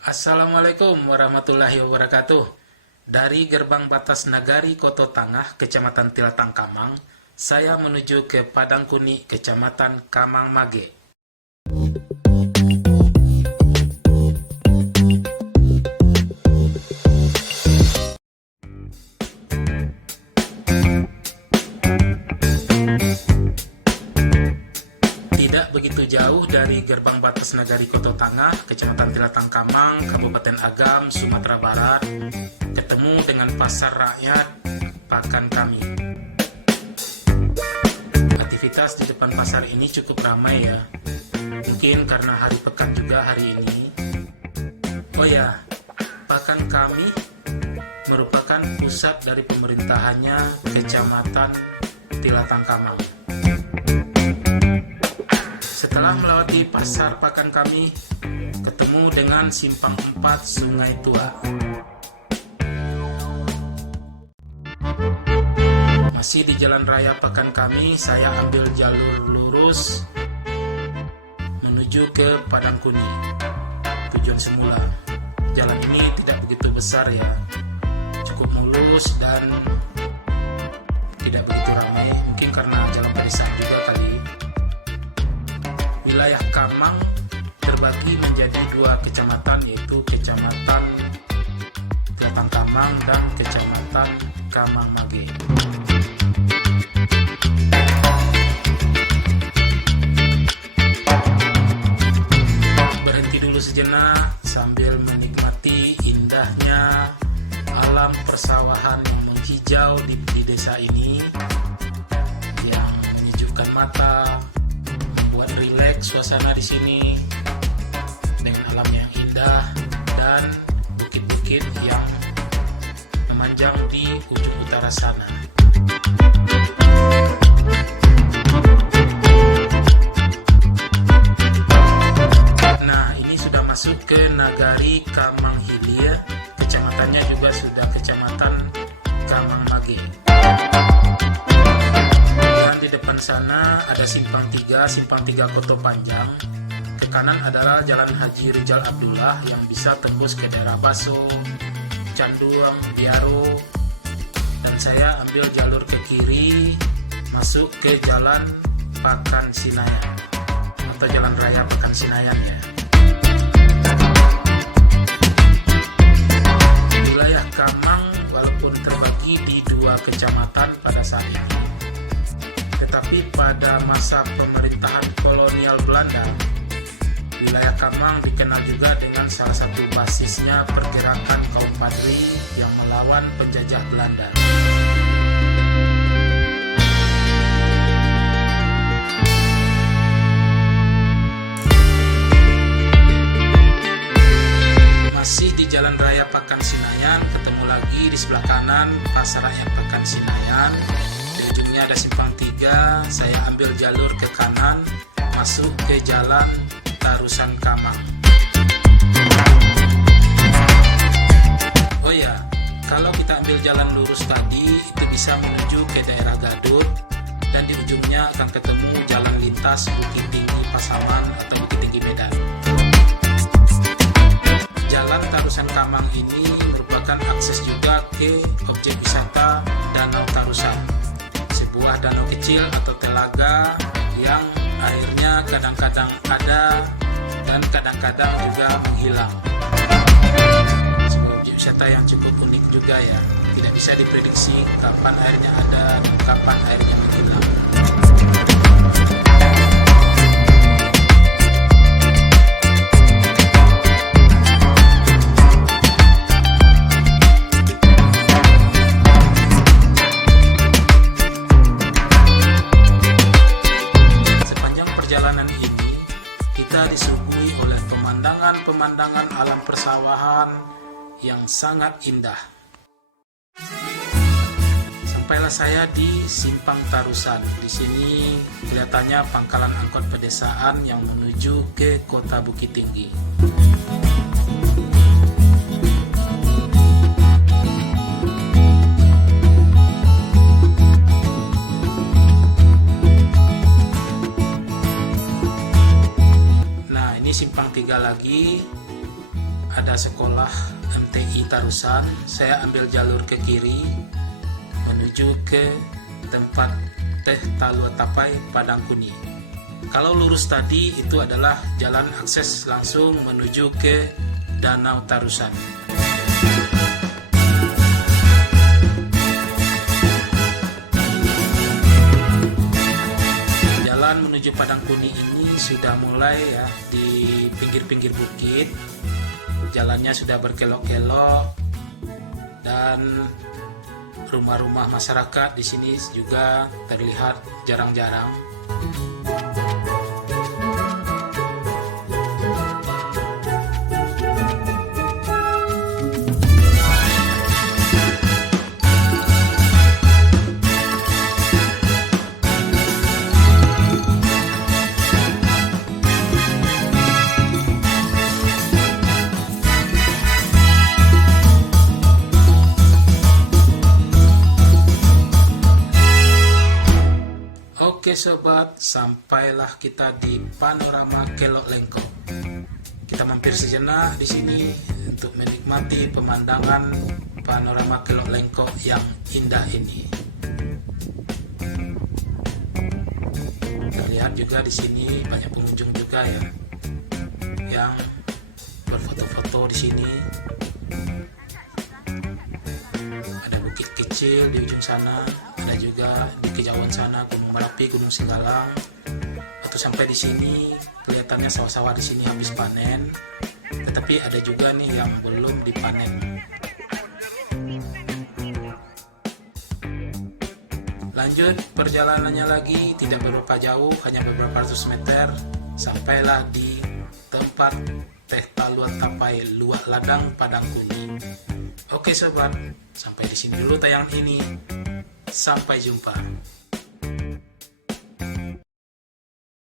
Assalamualaikum warahmatullahi wabarakatuh. Dari gerbang batas Nagari Koto Tangah, Kecamatan Tilatang Kamang, saya menuju ke Padang Kuni, Kecamatan Kamang Mage. Tidak begitu jauh dari gerbang batas Nagari Koto Tangah, Kecamatan Tilatang Kamang, Kabupaten Agam, Sumatera Barat, ketemu dengan pasar rakyat Pakan Kami. Aktivitas di depan pasar ini cukup ramai ya. Mungkin karena hari pekan juga hari ini. Oh ya, Pakan Kami merupakan pusat dari pemerintahannya Kecamatan Tilatang Kamang. Setelah melewati pasar Pakan Kami, ketemu dengan Simpang 4 Sungai Tua. Masih di Jalan Raya Pakan Kami, saya ambil jalur lurus menuju ke Padang Kuni, tujuan semula. Jalan ini tidak begitu besar ya, cukup mulus dan tidak begitu ramai, mungkin karena jalan pedesaan juga kali. Wilayah Kamang terbagi menjadi dua kecamatan, yaitu Kecamatan Tilatang Kamang dan Kecamatan Kamang Mage. Berhenti dulu sejenak sambil menikmati indahnya alam persawahan yang menghijau di desa ini, yang menyejukkan mata, membuat rileks suasana di sini dengan alam yang indah dan bukit-bukit yang memanjang di ujung utara sana. Nah, ini sudah masuk ke Nagari Kamang Hilir, kecamatannya juga sudah Kecamatan Kamang Mage. Dan di depan sana ada Simpang 3 Koto Panjang. Ke kanan adalah Jalan Haji Rizal Abdullah yang bisa tembus ke daerah Baso, Canduang, Biaro. Dan saya ambil jalur ke kiri masuk ke Jalan Pakan Sinayan atau Jalan Raya Pakan Sinayan ya. Wilayah Kamang walaupun terbagi di dua kecamatan pada saat ini, tetapi pada masa pemerintahan kolonial Belanda, wilayah Kamang dikenal juga dengan salah satu basisnya pergerakan kaum Padri yang melawan penjajah Belanda. Masih di Jalan Raya Pakan Sinayan, ketemu lagi di sebelah kanan Pasar Rakyat Pakan Sinayan. Di ujungnya ada Simpang 3, saya ambil jalur ke kanan masuk ke Jalan Tarusan Kamang. Oh ya, kalau kita ambil jalan lurus tadi itu bisa menuju ke daerah Gadut, dan di ujungnya akan ketemu jalan lintas Bukit Tinggi Pasaman atau Bukit Tinggi Medan. Jalan Tarusan Kamang ini merupakan akses juga ke objek wisata Danau Tarusan, sebuah danau kecil atau telaga yang airnya kadang-kadang ada dan kadang-kadang juga menghilang. Sebuah objek wisata yang cukup unik juga ya, tidak bisa diprediksi kapan airnya ada dan kapan airnya menghilang. Disuguhi oleh pemandangan alam persawahan yang sangat indah. Sampailah saya di Simpang Tarusan. Di sini kelihatannya pangkalan angkot pedesaan yang menuju ke Kota Bukit Tinggi. Simpang 3 lagi ada sekolah MTI Tarusan. Saya ambil jalur ke kiri menuju ke tempat Teh Talua Tapai Padang Kuni. Kalau lurus tadi itu adalah jalan akses langsung menuju ke Danau Tarusan. Jalan menuju Padang Kuni ini sudah mulai ya di pinggir-pinggir bukit. Jalannya sudah berkelok-kelok dan rumah-rumah masyarakat di sini juga terlihat jarang-jarang. Oke sobat, sampailah kita di panorama Kelok Lengkok. Kita mampir sejenak di sini untuk menikmati pemandangan panorama Kelok Lengkok yang indah ini. Terlihat juga di sini banyak pengunjung juga ya, yang berfoto-foto di sini. Ada bukit kecil di ujung sana, ada juga di kejauhan sana Gunung Merapi, Gunung Singgalang. Waktu sampai di sini kelihatannya sawah-sawah di sini habis panen, tetapi ada juga nih yang belum dipanen. Lanjut perjalanannya lagi, tidak beberapa jauh, hanya beberapa ratus meter, sampailah di tempat Teh Talua Tapai Luak Ladang Padang Kuni. Oke sobat, sampai di sini dulu tayangan ini. Sampai jumpa.